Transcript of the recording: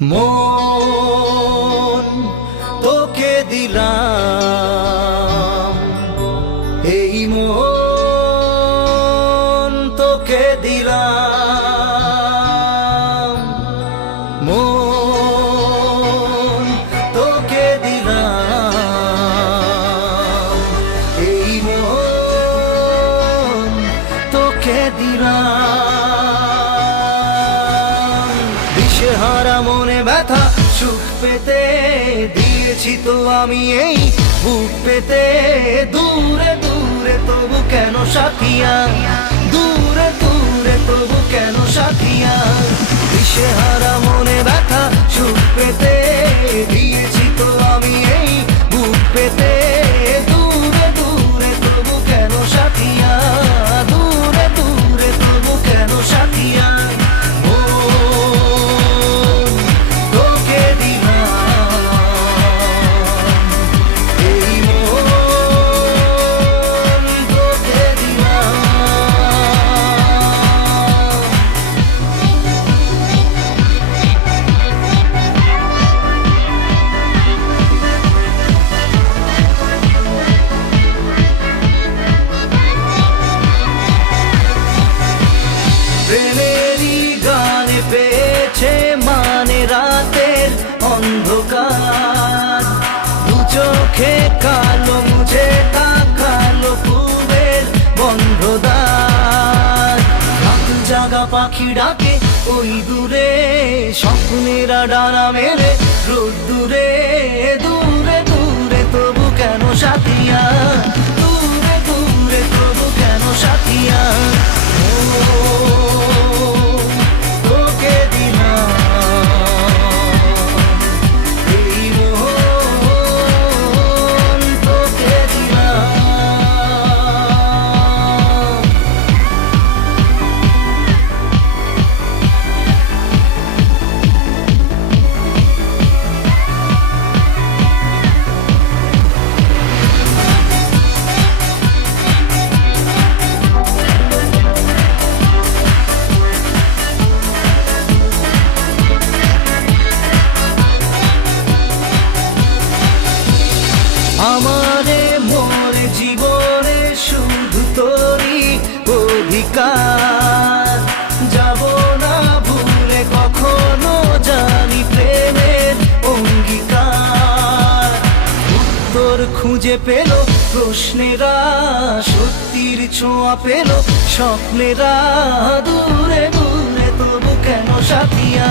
মন তোকে দিলাম, এই মন তোকে দিলাম, মন তোকে দিলাম, এই মন তোকে দিলাম। দিশেহারা মনে ব্যথা সুখ পেতে দিয়েছি তো আমি এই বুক পেতে। দূরে দূরে তবু কেন সাথিয়া, দূরে দূরে তবু কেন সাথিয়া। দিশেহারা মনে ব্যথা সুখ পেতে দিয়েছি তো আমি এই বুক পেতে। দূরে দূরে তবু কেন সাথিয়া, দূরে দূরে তবু কেন সাথিয়া। প্রেমেরই গানে পেয়েছে মানে রাতের অন্ধকার। দু চোখে কালো মুঝে তাকালো পূবের বন্ধ দ্বার। রাত জাগা পাখি ডাকে ওই দূরে, স্বপ্নেরা ডানা মেলে রোদ দূরে। দূরে দূরে তবু কেন সাথিয়া, দূরে দূরে তবু কেন সাথিয়া। তোকে দিলাম, এই মন তোকে দিলাম। আমারে মোরে জীবনে শুধু তোরই অধিকার। যাব না ভুলে কখনো জানি প্রেমের অঙ্গীকার। উত্তর খুঁজে পেল প্রশ্নেরা, সত্যির ছোঁয়া পেল স্বপ্নেরা। দূরে দূরে তবু কেন সাথিয়া,